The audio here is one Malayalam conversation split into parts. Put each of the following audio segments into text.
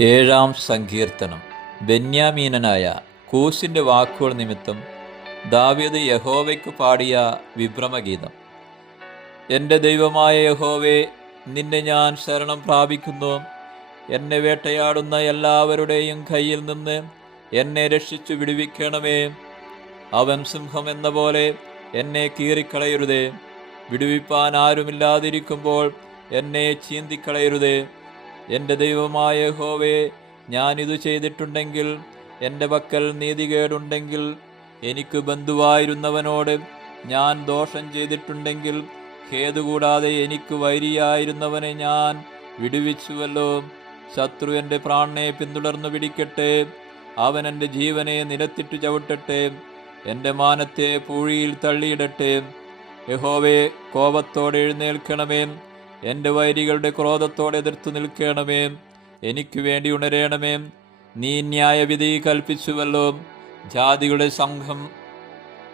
ഏഴാം സങ്കീർത്തനം. ബെന്യാമീനനായ കൂസിന്റെ വാക്കുകൾ നിമിത്തം ദാവീദ് യഹോവയ്ക്ക് പാടിയ വിഭ്രമഗീതം. എന്റെ ദൈവമായ യഹോവേ നിന്നെ ഞാൻ ശരണം പ്രാപിക്കുന്നു. എന്നെ വേട്ടയാടുന്ന എല്ലാവരുടെയും കയ്യിൽ നിന്ന് എന്നെ രക്ഷിച്ചു വിടുവിക്കണമേ. അവൻ സിംഹം എന്ന പോലെ എന്നെ കീറിക്കളയരുതേ. വിടുവിപ്പാൻ ആരുമില്ലാതിരിക്കുമ്പോൾ എന്നെ ചീന്തിക്കളയരുതേ. എന്റെ ദൈവമായ ഹോവേ ഞാനിത് ചെയ്തിട്ടുണ്ടെങ്കിൽ എന്റെ പക്കൽ നീതികേടുണ്ടെങ്കിൽ എനിക്ക് ബന്ധുവായിരുന്നവനോട് ഞാൻ ദോഷം ചെയ്തിട്ടുണ്ടെങ്കിൽ ഖേദുകൂടാതെ എനിക്ക് വൈരിയായിരുന്നവനെ ഞാൻ വിടുവിച്ചുവല്ലോ. ശത്രു എന്റെ പ്രാണനെ പിന്തുടർന്നു പിടിക്കട്ടെ അവൻ എന്റെ ജീവനെ നിലത്തിട്ടു ചവിട്ടട്ടെ എന്റെ മാനത്തെ പൂഴിയിൽ തള്ളിയിടട്ടെ. യഹോവേ കോപത്തോടെ എഴുന്നേൽക്കണമേ. എന്റെ വൈരികളുടെ ക്രോധത്തോടെ എതിർത്തു നിൽക്കണമേ. എനിക്ക് വേണ്ടി ഉണരണമേ. നീ ന്യായവിധി കൽപ്പിച്ചുവല്ലോ. ജാതികളുടെ സംഘം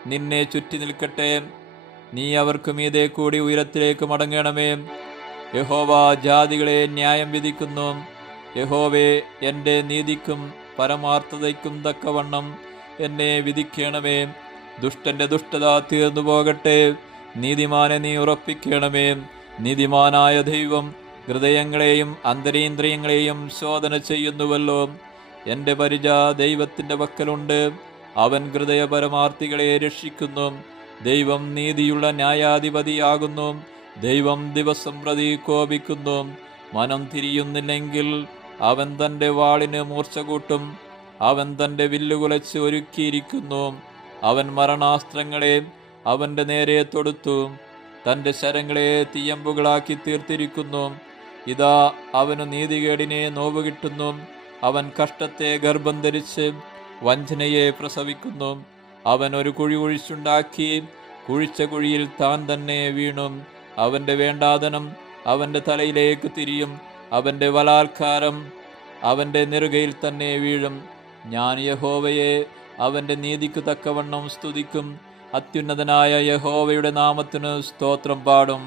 നിന്നെ ചുറ്റി നിൽക്കട്ടെ. നീ അവർക്ക് മീതെ കൂടി ഉയരത്തിലേക്ക് മടങ്ങണമേ. യഹോവ ജാതികളെ ന്യായം വിധിക്കുന്നു. യഹോവേ എന്റെ നീതിക്കും പരമാർത്ഥതയ്ക്കും തക്കവണ്ണം എന്നെ വിധിക്കണമേ. ദുഷ്ടന്റെ ദുഷ്ടത തീർന്നു പോകട്ടെ നീതിമാനെ നീ ഉറപ്പിക്കണമേ. നീതിമാനായ ദൈവം ഹൃദയങ്ങളെയും അന്തരീന്ദ്രിയങ്ങളെയും ശോധന ചെയ്യുന്നുവല്ലോ. എന്റെ പരിച ദൈവത്തിന്റെ പക്കലുണ്ട് അവൻ ഹൃദയ പരമാർത്ഥികളെ രക്ഷിക്കുന്നു. ദൈവം നീതിയുള്ള ന്യായാധിപതിയാകുന്നു. ദൈവം ദിവസം പ്രതി കോപിക്കുന്നു. മനം തിരിയുന്നില്ലെങ്കിൽ അവൻ തന്റെ വാളിന് മൂർച്ച കൂട്ടും. അവൻ തന്റെ വില്ലുകുലച്ച് ഒരുക്കിയിരിക്കുന്നു. അവൻ മരണാസ്ത്രങ്ങളെ അവന്റെ നേരെ തൊടുത്തു. തന്റെ ശരങ്ങളെ തീയമ്പുകളാക്കി തീർത്തിരിക്കുന്നു. ഇതാ അവന് നീതികേടിനെ നോവുകിട്ടുന്നു അവൻ കഷ്ടത്തെ ഗർഭം ധരിച്ച് വഞ്ചനയെ പ്രസവിക്കുന്നു. അവൻ ഒരു കുഴി കുഴിച്ചുണ്ടാക്കി കുഴിച്ച കുഴിയിൽ താൻ തന്നെ വീണു. അവന്റെ വേണ്ടാതനം അവന്റെ തലയിലേക്ക് തിരിയും. അവന്റെ ബലാത്കാരം അവന്റെ നെറുകയിൽ തന്നെ വീഴും. ഞാൻ യഹോവയെ അവന്റെ നീതിക്ക് തക്കവണ്ണം സ്തുതിക്കും. അത്യുന്നതനായ യഹോവയുടെ നാമത്തിന് സ്തോത്രം പാടും.